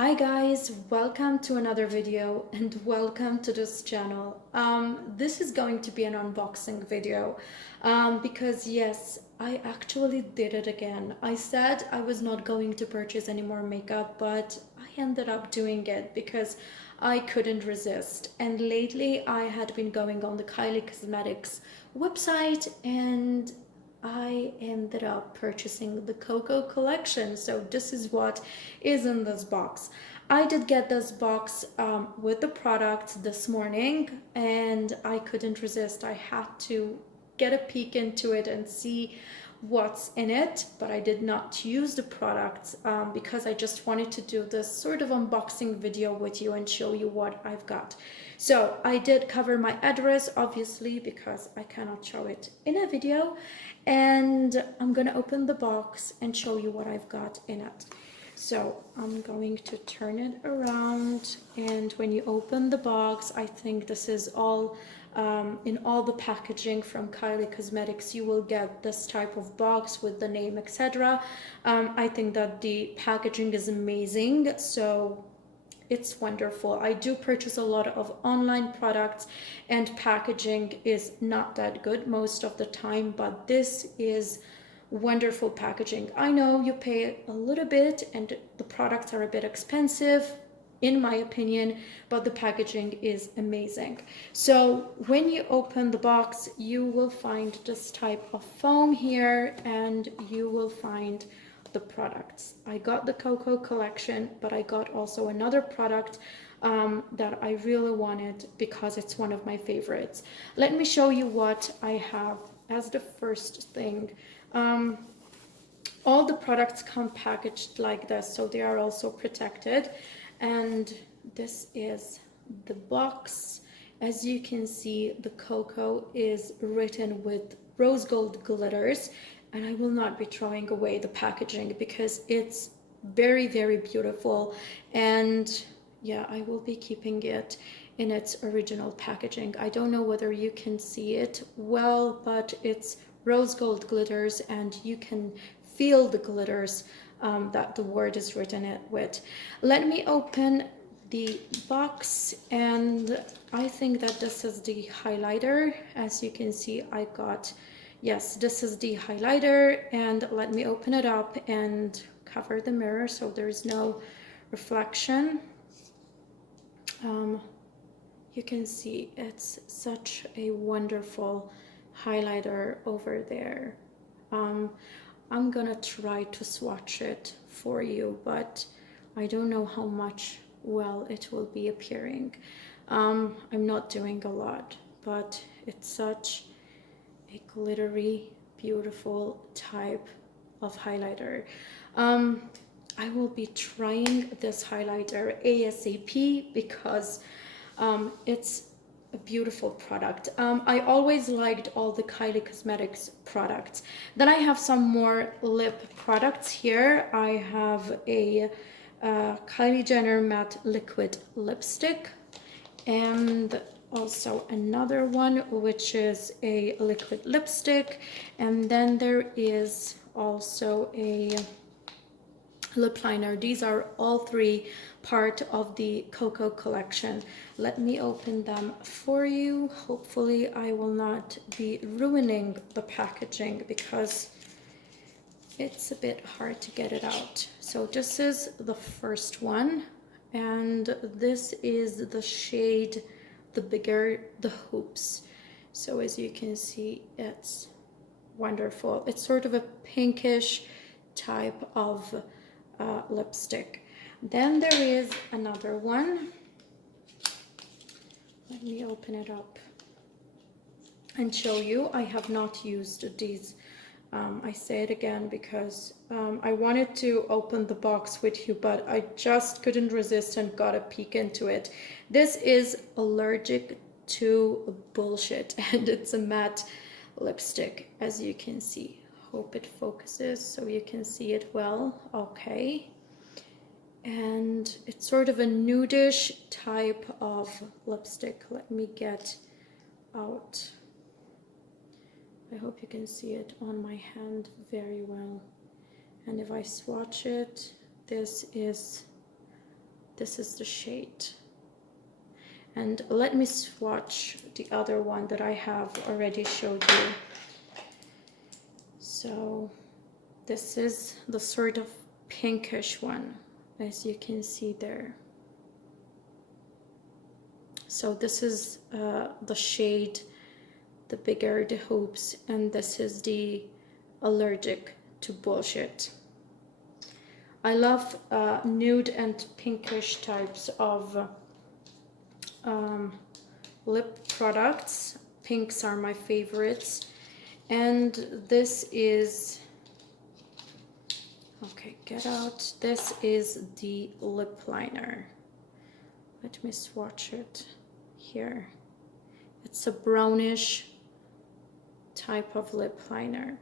Hi guys, welcome to another video and welcome to this channel. This is going to be an unboxing video because yes, I actually did it again. I said I was not going to purchase any more makeup, but I ended up doing it because I couldn't resist. And lately I had been going on the Kylie Cosmetics website and I ended up purchasing the Coco collection. So this is what is in this box. I did get this box with the product this morning and I couldn't resist. I had to get a peek into it and see what's in it, but I did not use the products because I just wanted to do this sort of unboxing video with you and show you what I've got. So I did cover my address obviously because I cannot show it in a video, and I'm gonna open the box and show you what I've got in it. So I'm going to turn it around, and when you open the box, I think this is all in all the packaging from Kylie Cosmetics. You will get this type of box with the name, etc. I think that the packaging is amazing, so it's wonderful. I do purchase a lot of online products and packaging is not that good most of the time, but this is wonderful packaging. I know you pay a little bit and the products are a bit expensive in my opinion, but the packaging is amazing. So when you open the box, you will find this type of foam here and you will find the products. I got the Coco collection, but I got also another product that I really wanted because it's one of my favorites. Let me show you what I have as the first thing. All the products come packaged like this, so they are also protected. And this is the box. As you can see, the Coco is written with rose gold glitters, and I will not be throwing away the packaging because it's very, very beautiful. And yeah, I will be keeping it in its original packaging. I don't know whether you can see it well, but it's rose gold glitters and you can feel the glitters that the word is written it with. Let me open the box, and I think that this is the highlighter. As you can see, I got, yes, this is the highlighter, and let me open it up and cover the mirror so there's no reflection. You can see it's such a wonderful highlighter over there. I'm gonna try to swatch it for you, but I don't know how much well it will be appearing. I'm not doing a lot, but it's such a glittery, beautiful type of highlighter. I will be trying this highlighter ASAP because it's a beautiful product. I always liked all the Kylie Cosmetics products. Then I have some more lip products here. I have a Kylie Jenner matte liquid lipstick, and also another one which is a liquid lipstick, and then there is also a lip liner. These are all three part of the Coco collection. Let me open them for you. Hopefully I will not be ruining the packaging because it's a bit hard to get it out. So this is the first one, and this is the shade, the bigger the hoops. So as you can see, it's wonderful. It's sort of a pinkish type of lipstick. Then there is another one. Let me open it up and show you. I have not used these. I say it again because I wanted to open the box with you, but I just couldn't resist and got a peek into it. This is Allergic to Bullshit, and it's a matte lipstick, as you can see. Hope it focuses so you can see it well. Okay. And it's sort of a nudish type of lipstick. Let me get out. I hope you can see it on my hand very well. And if I swatch it, this is This is the shade. And let me swatch the other one that I have already showed you. So this is the sort of pinkish one, as you can see there. So this is the shade, the bigger the hopes, and this is the allergic to bullshit. I love nude and pinkish types of lip products. Pinks are my favorites. And this is, okay, get out. This is the lip liner. Let me swatch it here. It's a brownish type of lip liner.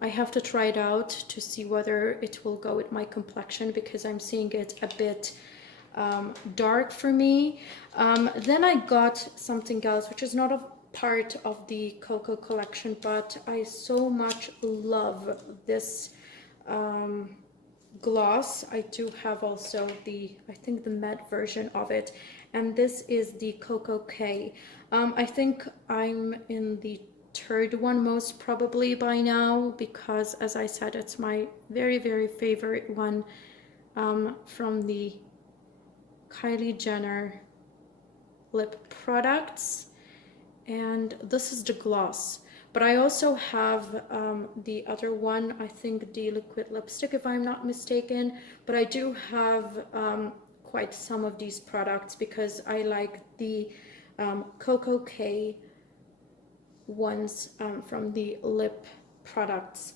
I have to try it out to see whether it will go with my complexion, because I'm seeing it a bit dark for me. Then I got something else, which is not a part of the Coco collection, but I so much love this gloss. I do have also I think the matte version of it, and this is the Coco K. I think I'm in the third one most probably by now, because as I said, it's my very, very favorite one from the Kylie Jenner lip products. And this is the gloss, but I also have the other one, I think the liquid lipstick, if I'm not mistaken. But I do have quite some of these products because I like the Coco K ones from the lip products.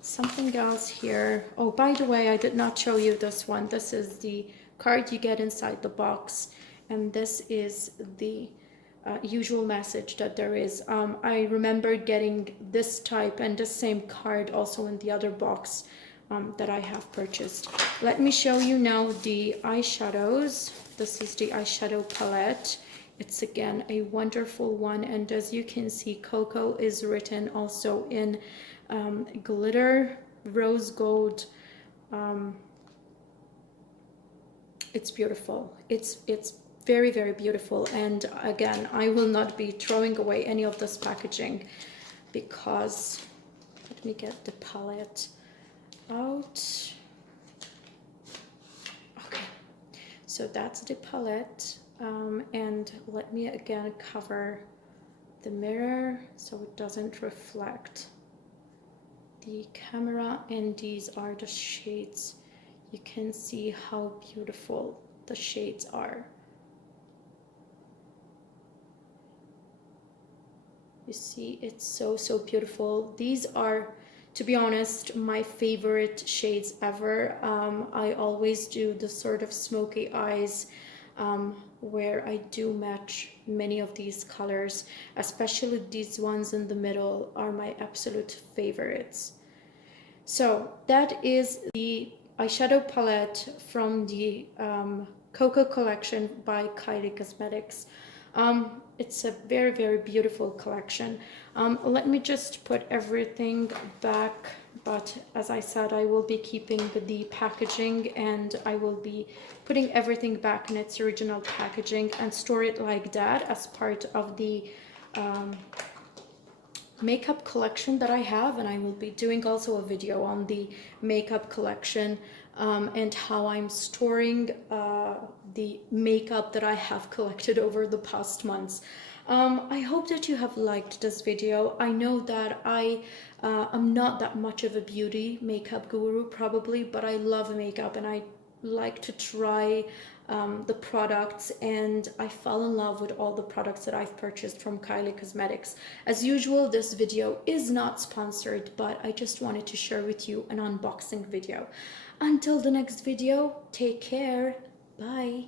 Something else here. Oh, by the way, I did not show you this one. This is the card you get inside the box, and this is the usual message that there is. I remember getting this type and the same card also in the other box that I have purchased. Let me show you now the eyeshadows. This is the eyeshadow palette. It's again a wonderful one, and as you can see, Coco is written also in glitter, rose gold. It's beautiful. It's very, very beautiful. And again, I will not be throwing away any of this packaging, because let me get the palette out. Okay, so that's the palette. And let me again cover the mirror so it doesn't reflect the camera, and these are the shades. You can see how beautiful the shades are. You see, it's so, so beautiful. These are, to be honest, my favorite shades ever. I always do the sort of smoky eyes where I do match many of these colors, especially these ones in the middle are my absolute favorites. So that is the eyeshadow palette from the Coco collection by Kylie Cosmetics. It's a very, very beautiful collection. Let me just put everything back, but as I said, I will be keeping the packaging, and I will be putting everything back in its original packaging and store it like that as part of the makeup collection that I have. And I will be doing also a video on the makeup collection and how I'm storing the makeup that I have collected over the past months. I hope that you have liked this video. I know that I am not that much of a beauty makeup guru probably, but I love makeup and I like to try the products, and I fell in love with all the products that I've purchased from Kylie Cosmetics. As usual, this video is not sponsored, but I just wanted to share with you an unboxing video. Until the next video, take care. Bye.